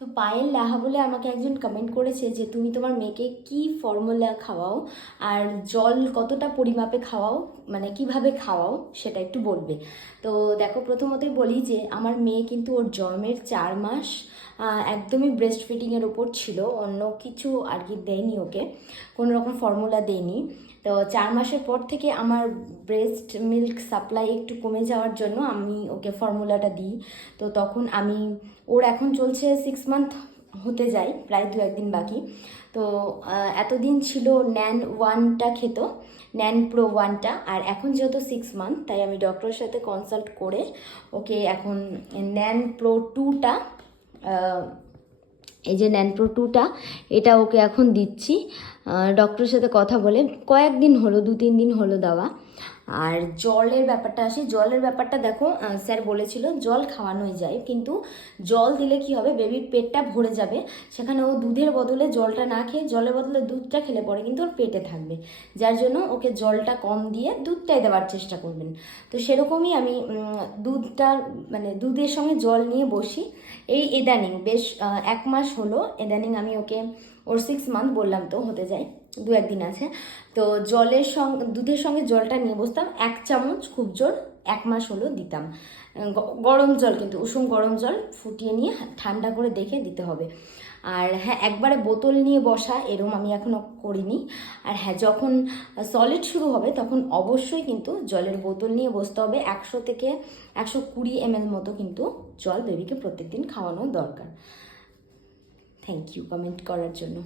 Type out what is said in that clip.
তো পায়েল লাহা বলে আমাকে একজন কমেন্ট করেছে যে তুমি তোমার মেয়েকে কি ফর্মুলা খাওয়াও আর জল কতটা পরিমাপে খাওয়াও, মানে কিভাবে খাওয়াও সেটা একটু বলবে। তো দেখো, প্রথমতই বলি যে আমার মেয়ে কিন্তু ওর জন্মের 4 মাস একদমই ব্রেস্ট ফিডিংয়ের ওপর ছিল, অন্য কিছু আর কি দেয়নি ওকে, কোনো রকম ফর্মুলা দেয়নি। তো 4 মাসের পর থেকে আমার ব্রেস্ট মিল্ক সাপ্লাই একটু কমে যাওয়ার জন্য আমি ওকে ফর্মুলাটা দিই। তো তখন ওর এখন চলছে 6 মান্থ হতে যায়, প্রায় 2-1 দিন বাকি। তো এতদিন ছিল ন্যান ওয়ানটা খেত, ন্যান প্রো ওয়ানটা, আর এখন যেহেতু 6 মান্থ তাই আমি ডক্টরের সাথে কনসাল্ট করে ওকে এখন ন্যান প্রো টুটা, এই যে ন্যান প্রো টুটা, এটা ওকে এখন দিচ্ছি। ডক্টরের সাথে কথা বলে কয়েকদিন হলো, 2-3 দিন হলো দেওয়া। আর জলের ব্যাপারটা আসি, জলের ব্যাপারটা দেখো, স্যার বলেছিল জল খাওয়ানোই যায়, কিন্তু জল দিলে কি হবে, বেবির পেটটা ভরে যাবে, সেখানে ও দুধের বদলে জলটা না খেয়ে জলের বদলে দুধটা খেলে পরে কিন্তু ওর পেটে থাকবে, যার জন্য ওকে জলটা কম দিয়ে দুধটাই দেওয়ার চেষ্টা করবেন। তো সেরকমই আমি দুধটা মানে দুধের সঙ্গে জল নিয়ে বসি। ইদানিং বেশ 1 মাস হলো ইদানিং আমি ওকে, ওর 6 মান্থ বললাম তো হতে যায়, 2-1 দিন আছে। তো জলের সঙ্গে দুধের সঙ্গে জলটা নিয়ে বসতাম, 1 চামচ খুব জোর 1 মাস হলো দিতাম। গরম জল, কিন্তু উষুম গরম জল ফুটিয়ে নিয়ে ঠান্ডা করে দেখে দিতে হবে। আর হ্যাঁ, একবারে বোতল নিয়ে বসা এরম আমি এখনও করিনি। আর হ্যাঁ, যখন সলিড শুরু হবে তখন অবশ্যই কিন্তু জলের বোতল নিয়ে বসতে হবে। 100 থেকে 120 ml মতো কিন্তু জল বেবিকে প্রত্যেকদিন খাওয়ানো দরকার। থ্যাংক ইউ কমেন্ট করার জন্য।